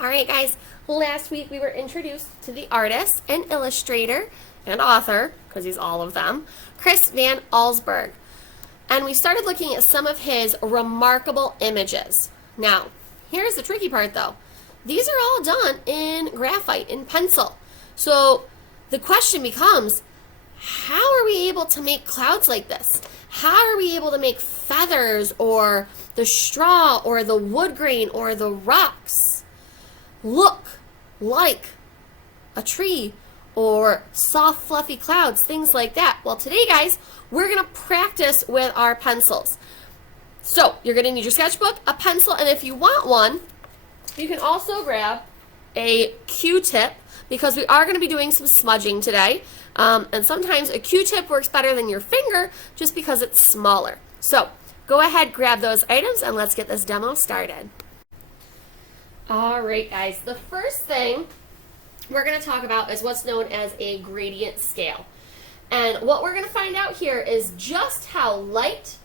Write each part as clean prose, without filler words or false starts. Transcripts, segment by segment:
All right, guys, last week we were introduced to the artist and illustrator and author, because he's all of them, Chris Van Allsburg. And we started looking at some of his remarkable images. Now, here's the tricky part though. These are all done in graphite, in pencil. So the question becomes, how are we able to make clouds like this? How are we able to make feathers or the straw or the wood grain or the rocks look like a tree or soft fluffy clouds, things like that? Well, today, guys, we're going to practice with our pencils. So you're going to need your sketchbook, a pencil, and if you want one, you can also grab a Q-tip because we are going to be doing some smudging today. And sometimes a Q-tip works better than your finger just because it's smaller. So go ahead, grab those items, and let's get this demo started. All right, guys, the first thing we're going to talk about is what's known as a gradient scale. And what we're going to find out here is just how light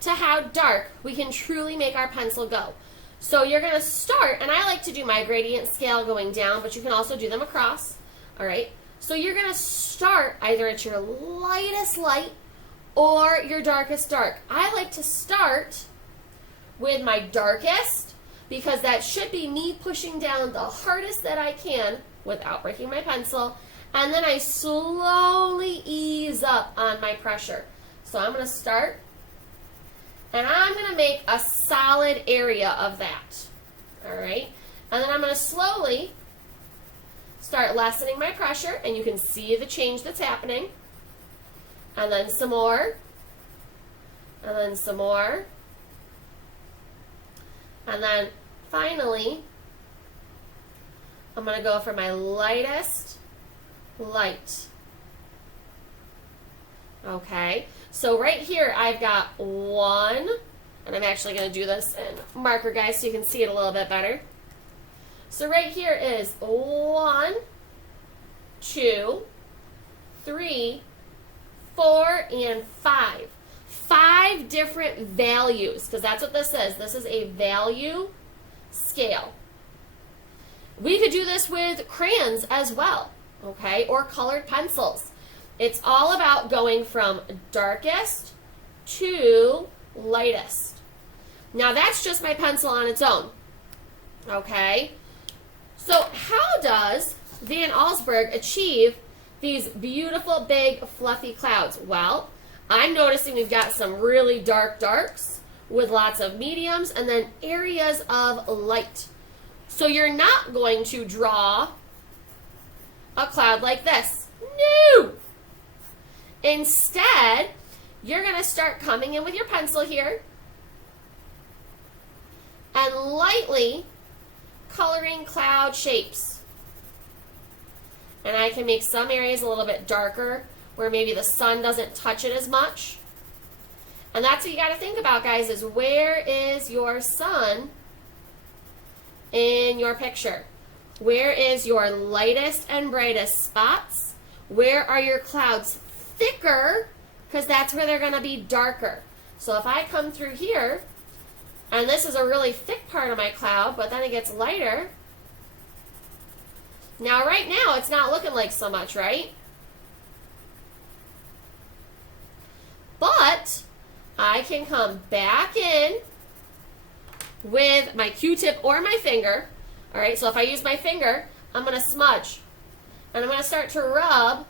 to how dark we can truly make our pencil go. So you're going to start, and I like to do my gradient scale going down, but you can also do them across. All right, so you're going to start either at your lightest light or your darkest dark. I like to start with my darkest, because that should be me pushing down the hardest that I can without breaking my pencil, and then I slowly ease up on my pressure. So I'm going to start, and I'm going to make a solid area of that. All right, and then I'm going to slowly start lessening my pressure, and you can see the change that's happening, and then some more, and then some more. And then finally, I'm going to go for my lightest light. Okay, so right here I've got one, and I'm actually going to do this in marker, guys, so you can see it a little bit better. So right here is 1, 2, 3, 4, and 5. 5 different values, because that's what this is. This is a value scale. We could do this with crayons as well, okay, or colored pencils. It's all about going from darkest to lightest. Now that's just my pencil on its own, okay? So how does Van Allsburg achieve these beautiful, big, fluffy clouds? Well, I'm noticing we've got some really dark darks with lots of mediums and then areas of light. So you're not going to draw a cloud like this. No! Instead, you're going to start coming in with your pencil here and lightly coloring cloud shapes. And I can make some areas a little bit darker where maybe the sun doesn't touch it as much. And that's what you got to think about, guys, is where is your sun in your picture? Where is your lightest and brightest spots? Where are your clouds thicker? Because that's where they're going to be darker. So if I come through here, and this is a really thick part of my cloud, but then it gets lighter. Now right now it's not looking like so much, right? But I can come back in with my Q-tip or my finger. All right, so if I use my finger, I'm going to smudge. And I'm going to start to rub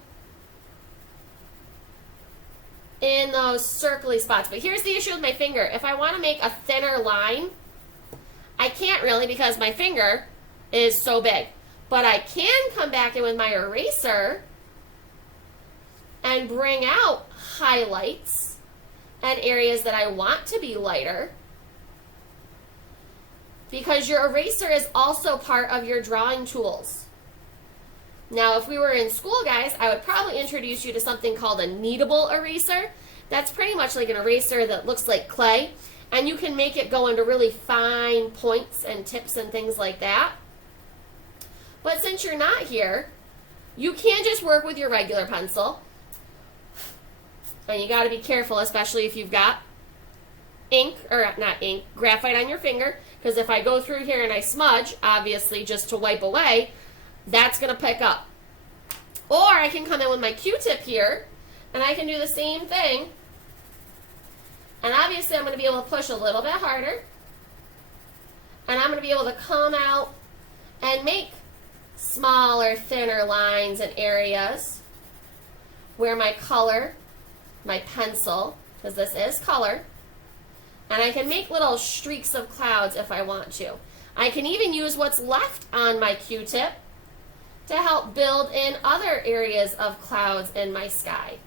in those circly spots. But here's the issue with my finger. If I want to make a thinner line, I can't really because my finger is so big. But I can come back in with my eraser and bring out highlights and areas that I want to be lighter, because your eraser is also part of your drawing tools. Now, if we were in school, guys, I would probably introduce you to something called a kneadable eraser. That's pretty much like an eraser that looks like clay, and you can make it go into really fine points and tips and things like that. But since you're not here, you can't just work with your regular pencil. And you got to be careful, especially if you've got ink, or not ink, graphite on your finger, because if I go through here and I smudge, obviously just to wipe away, that's going to pick up. Or I can come in with my Q-tip here, and I can do the same thing. And obviously I'm going to be able to push a little bit harder. And I'm going to be able to come out and make smaller, thinner lines and areas where my color, my pencil, because this is color, and I can make little streaks of clouds if I want to. I can even use what's left on my Q-tip to help build in other areas of clouds in my sky.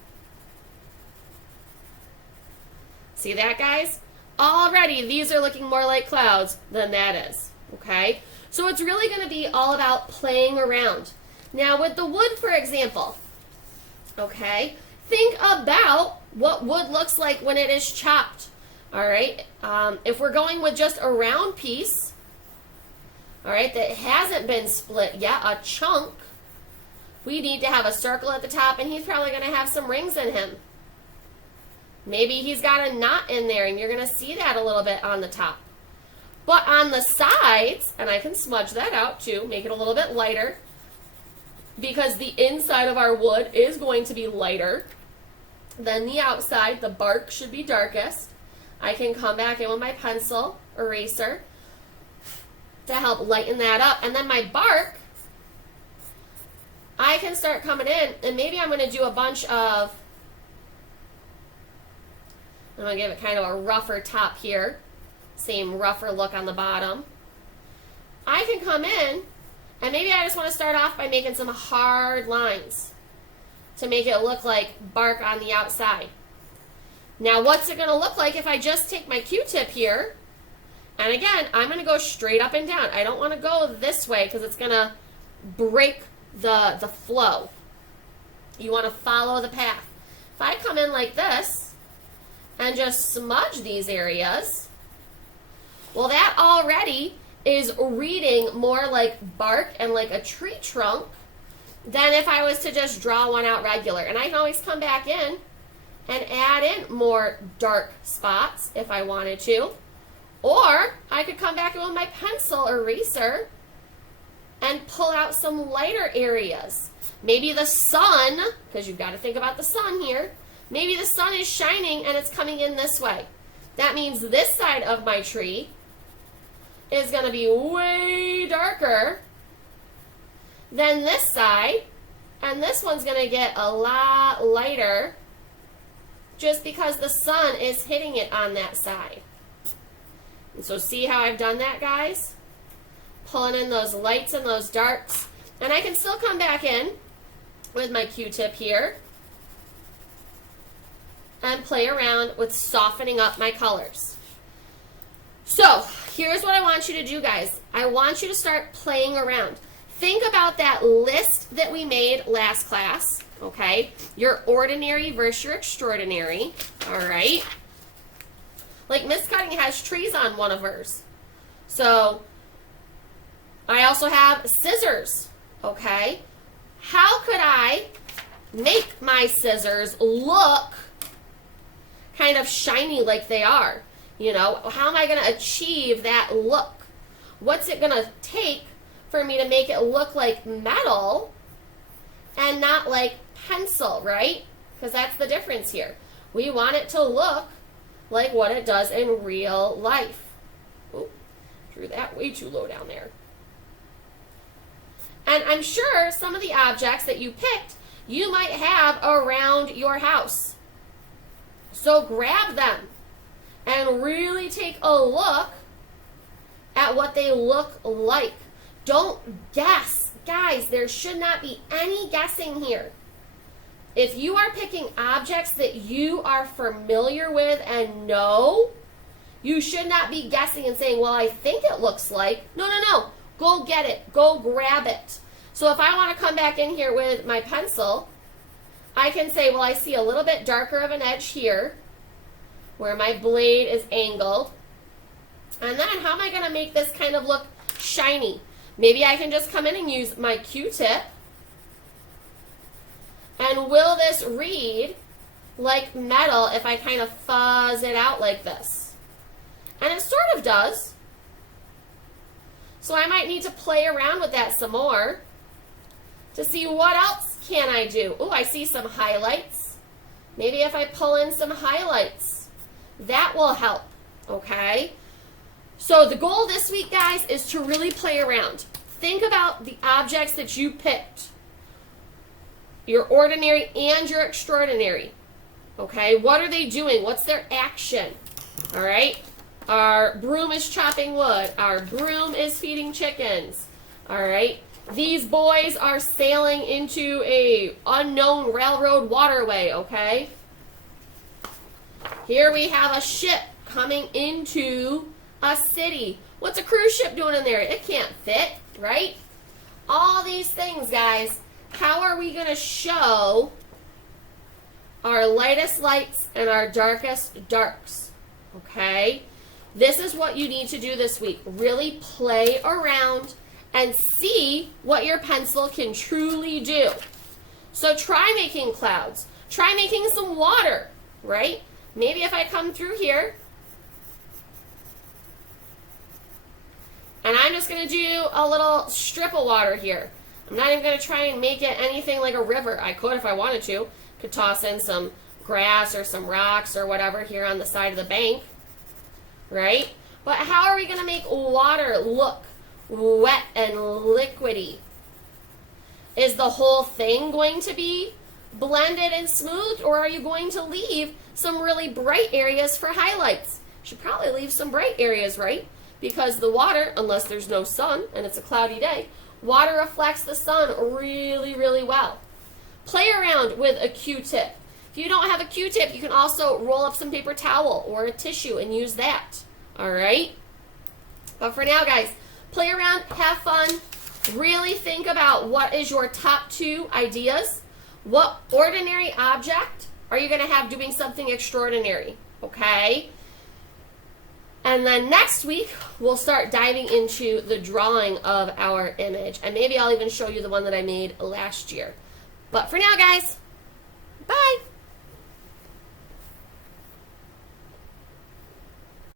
See that, guys? Already, these are looking more like clouds than that is, okay? So it's really going to be all about playing around. Now, with the wood, for example, okay, think about what wood looks like when it is chopped, all right? If we're going with just a round piece, all right, that hasn't been split yet, a chunk, we need to have a circle at the top, and he's probably going to have some rings in him. Maybe he's got a knot in there, and you're going to see that a little bit on the top. But on the sides, and I can smudge that out too, make it a little bit lighter, because the inside of our wood is going to be lighter than the outside. The bark should be darkest. I can come back in with my pencil eraser to help lighten that up. And then my bark, I can start coming in, and maybe I'm going to do a bunch of, I'm going to give it kind of a rougher top here. Same rougher look on the bottom. I can come in, and maybe I just want to start off by making some hard lines to make it look like bark on the outside. Now, what's it going to look like if I just take my Q-tip here, and again, I'm going to go straight up and down. I don't want to go this way because it's going to break the flow. You want to follow the path. If I come in like this and just smudge these areas, well, that already is reading more like bark and like a tree trunk than if I was to just draw one out regular. And I can always come back in and add in more dark spots if I wanted to. Or I could come back in with my pencil eraser and pull out some lighter areas. Maybe the sun, because you've got to think about the sun here, maybe the sun is shining and it's coming in this way. That means this side of my tree is going to be way darker than this side, and this one's going to get a lot lighter just because the sun is hitting it on that side. And so see how I've done that, guys? Pulling in those lights and those darks. And I can still come back in with my Q-tip here and play around with softening up my colors. So here's what I want you to do, guys. I want you to start playing around. Think about that list that we made last class, okay? Your ordinary versus your extraordinary, all right? Like Miss Cutting has trees on one of hers. So I also have scissors, okay? How could I make my scissors look kind of shiny like they are? You know, how am I going to achieve that look? What's it going to take for me to make it look like metal and not like pencil, right? Because that's the difference here. We want it to look like what it does in real life. Ooh, drew that way too low down there. And I'm sure some of the objects that you picked, you might have around your house. So grab them and really take a look at what they look like. Don't guess. Guys, there should not be any guessing here. If you are picking objects that you are familiar with and know, you should not be guessing and saying, well, I think it looks like. No, no, no. Go get it. Go grab it. So if I want to come back in here with my pencil, I can say, well, I see a little bit darker of an edge here where my blade is angled. And then how am I going to make this kind of look shiny? Maybe I can just come in and use my Q-tip. And will this read like metal if I kind of fuzz it out like this? And it sort of does. So I might need to play around with that some more to see what else can I do. Oh, I see some highlights. Maybe if I pull in some highlights, that will help, okay? So the goal this week, guys, is to really play around. Think about the objects that you picked. Your ordinary and your extraordinary. Okay, what are they doing? What's their action? All right, our broom is chopping wood. Our broom is feeding chickens. All right, these boys are sailing into a unknown railroad waterway, okay? Here we have a ship coming into a city. What's a cruise ship doing in there? It can't fit, right? All these things, guys. How are we going to show our lightest lights and our darkest darks? Okay? This is what you need to do this week. Really play around and see what your pencil can truly do. So try making clouds. Try making some water, right? Maybe if I come through here, and I'm just going to do a little strip of water here. I'm not even going to try and make it anything like a river. I could if I wanted to. Could toss in some grass or some rocks or whatever here on the side of the bank, right? But how are we going to make water look wet and liquidy? Is the whole thing going to be blended and smooth, or are you going to leave some really bright areas for highlights? You should probably leave some bright areas, right? Because the water, unless there's no sun and it's a cloudy day, water reflects the sun really, really well. Play around with a Q-tip. If you don't have a Q-tip, you can also roll up some paper towel or a tissue and use that. All right? But for now, guys, play around, have fun, really think about what is your top 2 ideas. What ordinary object are you going to have doing something extraordinary? Okay? And then next week, we'll start diving into the drawing of our image. And maybe I'll even show you the one that I made last year. But for now, guys, bye!